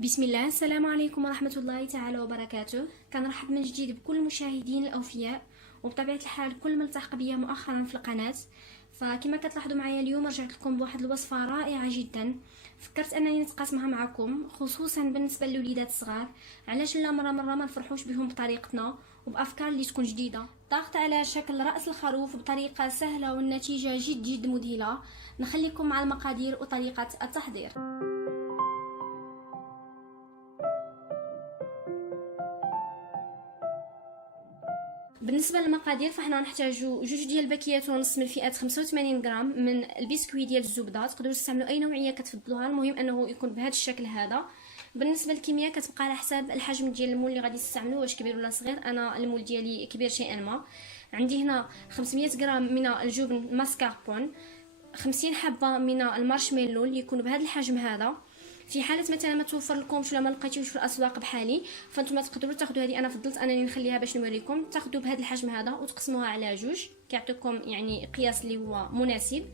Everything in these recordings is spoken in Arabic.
بسم الله. السلام عليكم ورحمة الله تعالى وبركاته. كنرحب من جديد بكل المشاهدين الأوفياء، وبطبيعة الحال كل من التحق بيا مؤخرا في القناة. فكما كتلاحظوا معايا اليوم رجعت لكم بواحد الوصفة رائعة جدا، فكرت انني نتقاسمها معكم خصوصا بالنسبة للوليدات الصغار. علاش لا مرة ما نفرحوش بهم بطريقتنا وبافكار اللي تكون جديدة. ضغط على شكل رأس الخروف بطريقة سهلة والنتيجة جد مذهلة. نخليكم مع المقادير وطريقة التحضير. بالنسبه للمقادير فاحنا نحتاجو 2.5 باكيات من فئه 85 غرام من البسكويت ديال الزبده. تقدروا تستعملوا اي نوعيه كتفضلوها، المهم انه يكون بهذا الشكل هذا. بالنسبه للكميه كتبقى على حساب الحجم ديال المول اللي غادي تستعملوه، واش كبير ولا صغير. انا المول ديالي كبير شيئا ما. عندي هنا 500 غرام من الجبن ماسكاربون، 50 حبه من المارشميلو اللي يكون بهذا الحجم هذا. في حاله مثلا ما توفر لكمش ولا ما لقيتيوش في الاسواق بحالي، فانتم تقدروا تاخذوا هذه. انا فضلت انني نخليها باش نوريكم. تاخذوا بهذا الحجم هذا وتقسموها على جوج، كيعطيكم يعني قياس اللي هو مناسب.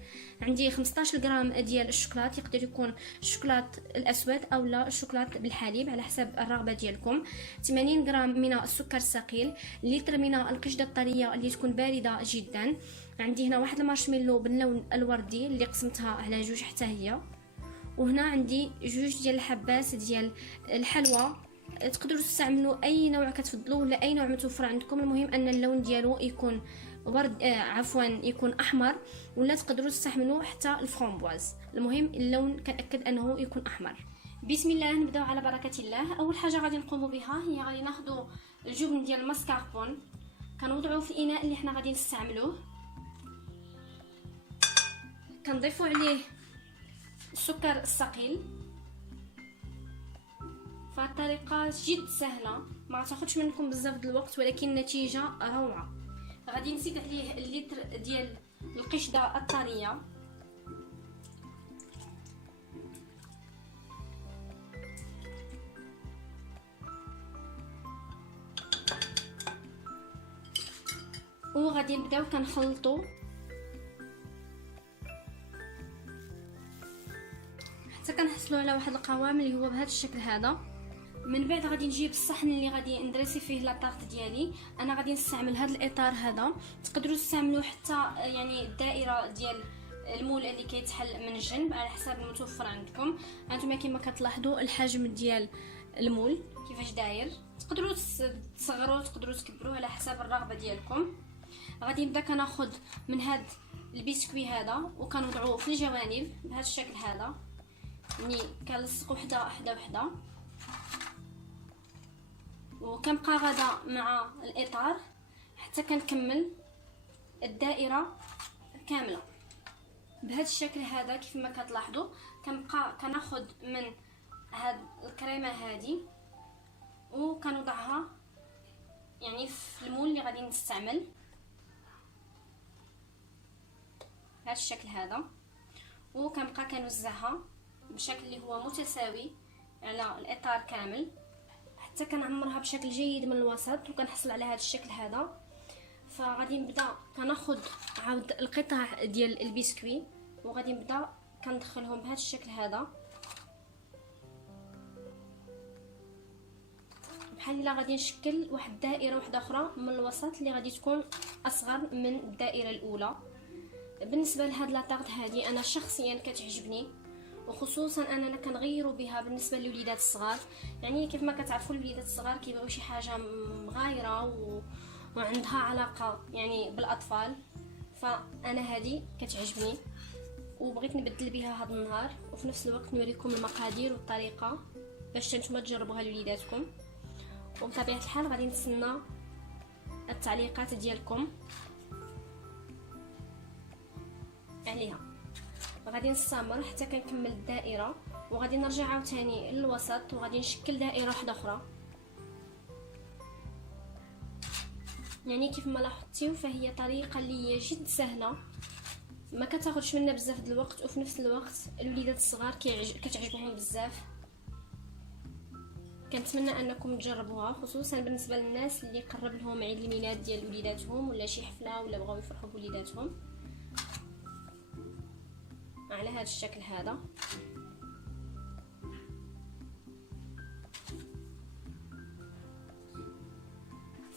عندي 15 غرام ديال الشوكولات، يقدر يكون الشوكولات الاسود او لا الشوكولات بالحليب على حسب الرغبه ديالكم. 80 غرام من السكر الثقيل، لتر من القشده الطريه اللي تكون بارده جدا. عندي هنا واحد المارشميلو باللون الوردي اللي قسمتها على جوج حتى هي. وهنا عندي جوج ديال الحبات ديال الحلوى. تقدروا تستعملوا اي نوع كتفضلوه ولا اي نوع متوفر عندكم، المهم ان اللون ديالو يكون ورد يكون احمر، ولا تقدروا تستعملوا حتى الفرامبواز، المهم اللون كنأكد انه يكون احمر. بسم الله، نبداو على بركه الله. اول حاجه غادي نقوموا بها هي غادي ناخذوا الجبن ديال الماسكاربون، كنوضعوه في الاناء اللي حنا غادي نستعملوه. كنضيفوا عليه السكر الثقيل. فالطريقه جد سهله، ما تاخذش منكم بزاف د الوقت، ولكن النتيجه روعه. غادي نزيد عليه اللتر ديال القشده الطريه، وغادي نبداو كنخلطوا حتى كنحصلوا على واحد القوام اللي هو بهذا الشكل هذا. من بعد غادي نجيب الصحن اللي غادي ندرسي فيه لاطارت ديالي. انا غادي نستعمل هذا الاطار هذا، تقدروا تستعملوا حتى يعني الدائره ديال المول اللي كيتحل من الجنب على حساب المتوفر عندكم. انتم كما كتلاحظوا الحجم ديال المول كيفاش داير، تقدروا تصغروا تقدروا تكبروا على حساب الرغبه ديالكم. غادي نبدا كناخذ من هذا البسكوي هذا وكنوضعوه في الجوانب بهذا الشكل هذا، يعني كنلصق وحده وكنبقى غادا مع الاطار حتى كنكمل الدائره كامله بهذا الشكل هذا. كيف ما كتلاحظوا كنبقى كناخذ من هاد الكريمه هذه وكنوضعها يعني في المول اللي غادي نستعمل بهذا الشكل هذا، وكنبقى كنوزعها بشكل اللي هو متساوي على الاطار كامل حتى كنعمرها بشكل جيد من الوسط وكنحصل على هذا الشكل هذا. فغادي نبدا كناخذ عاود القطع ديال البسكوي وغادي نبدا كندخلهم بهذا الشكل هذا، بحال الا غادي نشكل واحد الدائره واحده اخرى من الوسط اللي غادي تكون اصغر من الدائره الاولى. بالنسبه لهاد لاطارت هذه انا شخصيا كتعجبني، وخصوصا اننا كنغيروا بها بالنسبه للوليدات الصغار. يعني كيف ما كتعرفوا الوليدات الصغار كيبغيو شي حاجه مغايره وعندها علاقه يعني بالاطفال، فانا هذه كتعجبني وبغيت نبدل بها هذا النهار، وفي نفس الوقت نوريكم المقادير والطريقه باش نتوما تجربوها لوليداتكم. وبطبيعه الحال غادي نتسنى التعليقات ديالكم عليها. غادي نستمر حتى كنكمل الدائره وغادي نرجع عاوتاني للوسط وغادي نشكل دائره واحده اخرى. يعني كيف ما لاحظتيو فهي طريقه اللي هي جد سهله، ما كتاخذش منا بزاف د الوقت، وفي نفس الوقت الوليدات الصغار كتعجبهم بزاف. كنتمنى انكم تجربوها، خصوصا بالنسبه للناس اللي قرب لهم عيد الميلاد ديال وليداتهم ولا شي حفله ولا بغاو يفرحوا بوليداتهم على هذا الشكل هذا.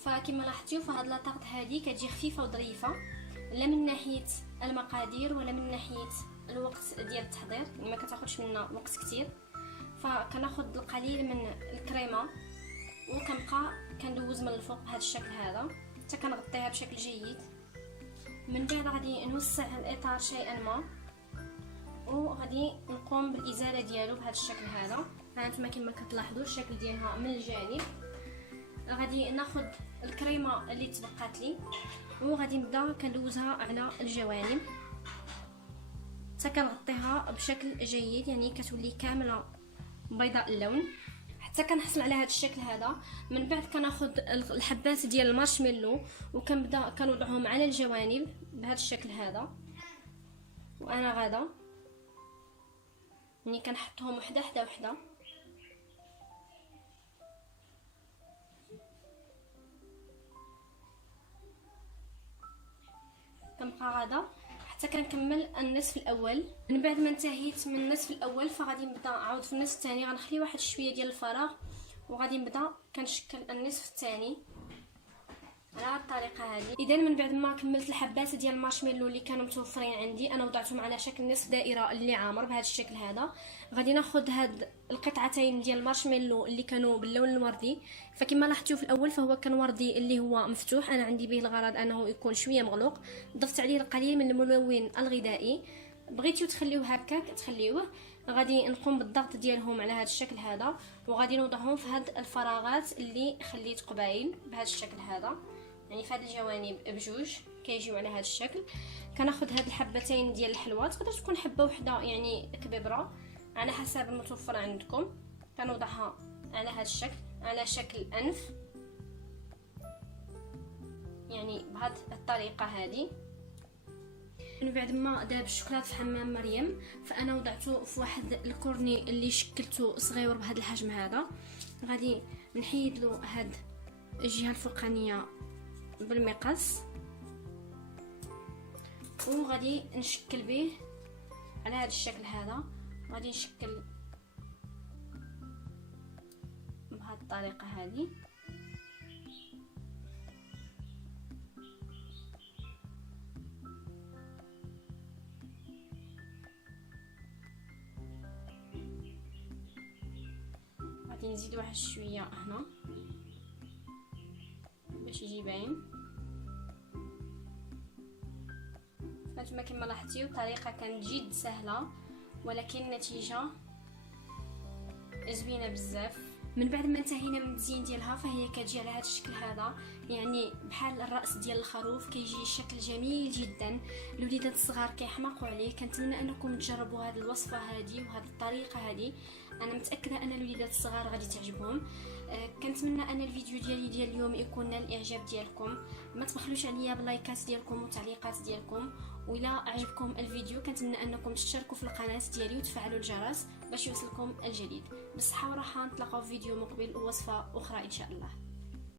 فكما لاحظتوا فهاد لاطاقط هذه كتجي خفيفه وظريفه، لا من ناحيه المقادير ولا من ناحيه الوقت ديال التحضير، يعني ما كتاخذش منا وقت كتير. فكناخذ القليل من الكريمه وكنبقى كندوز من الفوق بهذا الشكل هذا حتى كنغطيها بشكل جيد. من بعد غادي نوسع الاطار شيئا ما وغادي نقوم بالازاله ديالو بهذا الشكل هذا. هانتوما كما كتلاحظوا الشكل ديالها من الجانب. غادي ناخذ الكريمه اللي تبقات لي وغادي نبدا كندوزها على الجوانب حتى كنغطيها بشكل جيد، يعني كتولي كامله بيضاء اللون حتى كنحصل على هذا الشكل هذا. من بعد كناخذ الحبات ديال المارشميلو وكنبدا كنوضعهم على الجوانب بهذا الشكل هذا، وانا غادا يعني كنحطهم وحده حدا وحده. كنبقى غادا حتى كنكمل النصف الاول. من بعد ما انتهيت من النصف الاول فغادي نبدا عاود في النصف الثاني، غنخلي واحد شويه ديال الفراغ وغادي نبدا كنشكل النصف الثاني على الطريقه هذه. اذا من بعد ما كملت الحبات ديال المارشميلو اللي كانوا متوفرين عندي انا وضعتهم على شكل نصف دائره اللي عامر بهذا الشكل هذا. غادي ناخذ هاد القطعتين ديال المارشميلو اللي كانوا باللون الوردي، فكما لاحظتوا في الاول فهو كان وردي اللي هو مفتوح، انا عندي به الغرض انه يكون شويه مغلوق، ضفت عليه القليل من الملون الغذائي. بغيتيو تخليوه هكاك تخليوه. غادي نقوم بالضغط ديالهم على هذا الشكل هذا وغادي نوضعهم في هاد الفراغات اللي خليت قبائل بهذا الشكل هذا، يعني في هاد الجوانب بجوج كيجيو على هذا الشكل. كناخذ هاد الحبتين ديال الحلوه، تقدر تكون حبه وحده يعني كبيبره على حسب المتوفر عندكم. كنوضعها على هذا الشكل على شكل انف، يعني بهذه الطريقه هذه. من بعد ما داب الشوكولاط في حمام مريم فانا وضعته في واحد الكورني اللي شكلته صغير بهذا الحجم هذا. غادي نحيد له هاد الجهه الفوقانيه بالمقص وغادي نشكل به على هذا الشكل هذا. غادي نشكل بهذه الطريقه هذه. غادي نزيد واحد شويه هنا باش يجي باين. هانتوما كما لاحظتيو الطريقه كانت جد سهله ولكن النتيجه زوينه بزاف. من بعد ما انتهينا من التزيين ديالها فهي كتجي على هذا الشكل هذا، يعني بحال الراس ديال الخروف، كيجي شكل جميل جدا. الوليدات الصغار كيحماقوا عليه. كنتمنى انكم تجربوا هذه الوصفه هذه وهذه الطريقه هذه، انا متاكده ان الوليدات الصغار غادي تعجبهم. كنتمنى ان الفيديو ديال اليوم يكون نال الاعجاب ديالكم. ما تبخلوش عليا باللايكات ديالكم والتعليقات ديالكم، وإلا عجبكم الفيديو كنتمنى انكم تشتركوا في القناه ديالي وتفعلوا الجرس باش يوصلكم الجديد. بالصحه والراحه، نتلاقاو في فيديو مقبل ووصفه اخرى ان شاء الله.